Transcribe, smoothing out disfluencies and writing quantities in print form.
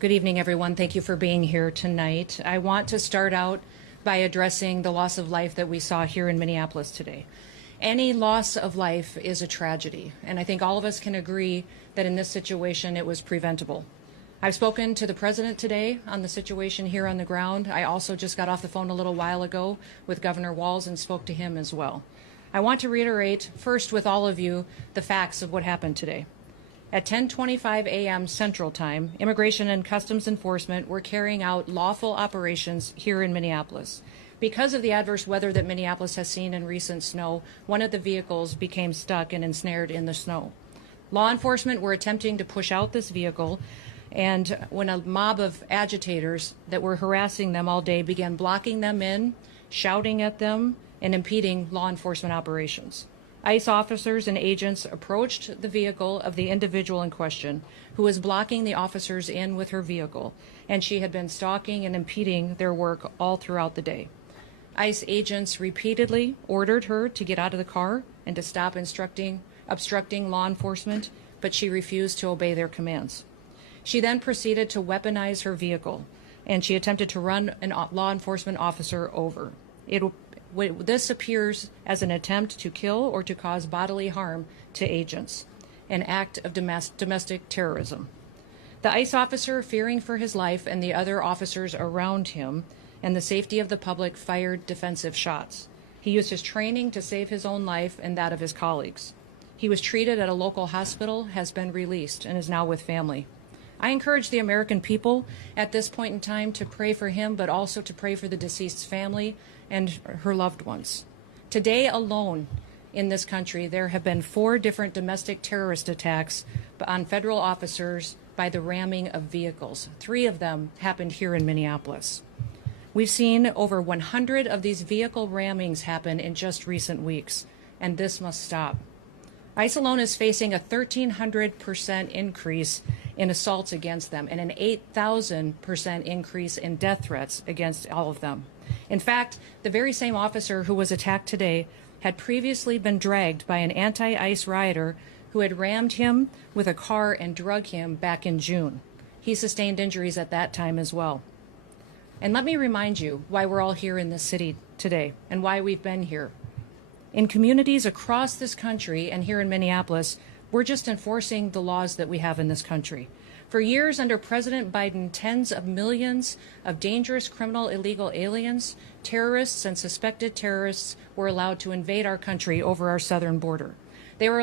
Good evening, everyone. Thank you for being here tonight. I want to start out by addressing the loss of life that we saw here in Minneapolis today. Any loss of life is a tragedy, and I think all of us can agree that in this situation it was preventable. I've spoken to the president today on the situation here on the ground. I also just got off the phone a little while ago with Governor Walz and spoke to him as well. I want to reiterate first with all of you the facts of what happened today. At 10:25 a.m. Central Time, Immigration and Customs Enforcement were carrying out lawful operations here in Minneapolis. Because of the adverse weather that Minneapolis has seen in recent snow, one of the vehicles became stuck and ensnared in the snow. Law enforcement were attempting to push out this vehicle, and when a mob of agitators that were harassing them all day began blocking them in, shouting at them, and impeding law enforcement operations. ICE officers and agents approached the vehicle of the individual in question, who was blocking the officers in with her vehicle, and she had been stalking and impeding their work all throughout the day. ICE agents repeatedly ordered her to get out of the car and to stop obstructing law enforcement, but she refused to obey their commands. She then proceeded to weaponize her vehicle, and she attempted to run a law enforcement officer over. This appears as an attempt to kill or to cause bodily harm to agents, an act of domestic terrorism. The ICE officer, fearing for his life and the other officers around him and the safety of the public, fired defensive shots. He used his training to save his own life and that of his colleagues. He was treated at a local hospital, has been released, and is now with family. I encourage the American people at this point in time to pray for him, but also to pray for the deceased's family and her loved ones. Today alone in this country, there have been 4 different domestic terrorist attacks on federal officers by the ramming of vehicles. 3 of them happened here in Minneapolis. We've seen over 100 of these vehicle rammings happen in just recent weeks, and this must stop. ICE alone is facing a 1,300% increase in assaults against them and an 8,000% increase in death threats against all of them. In fact, the very same officer who was attacked today had previously been dragged by an anti-ICE rioter who had rammed him with a car and drug him back in June. He sustained injuries at that time as well. And let me remind you why we're all here in this city today and why we've been here. In communities across this country and here in Minneapolis, we're just enforcing the laws that we have in this country. For years under President Biden, tens of millions of dangerous criminal illegal aliens, terrorists, and suspected terrorists were allowed to invade our country over our southern border. They were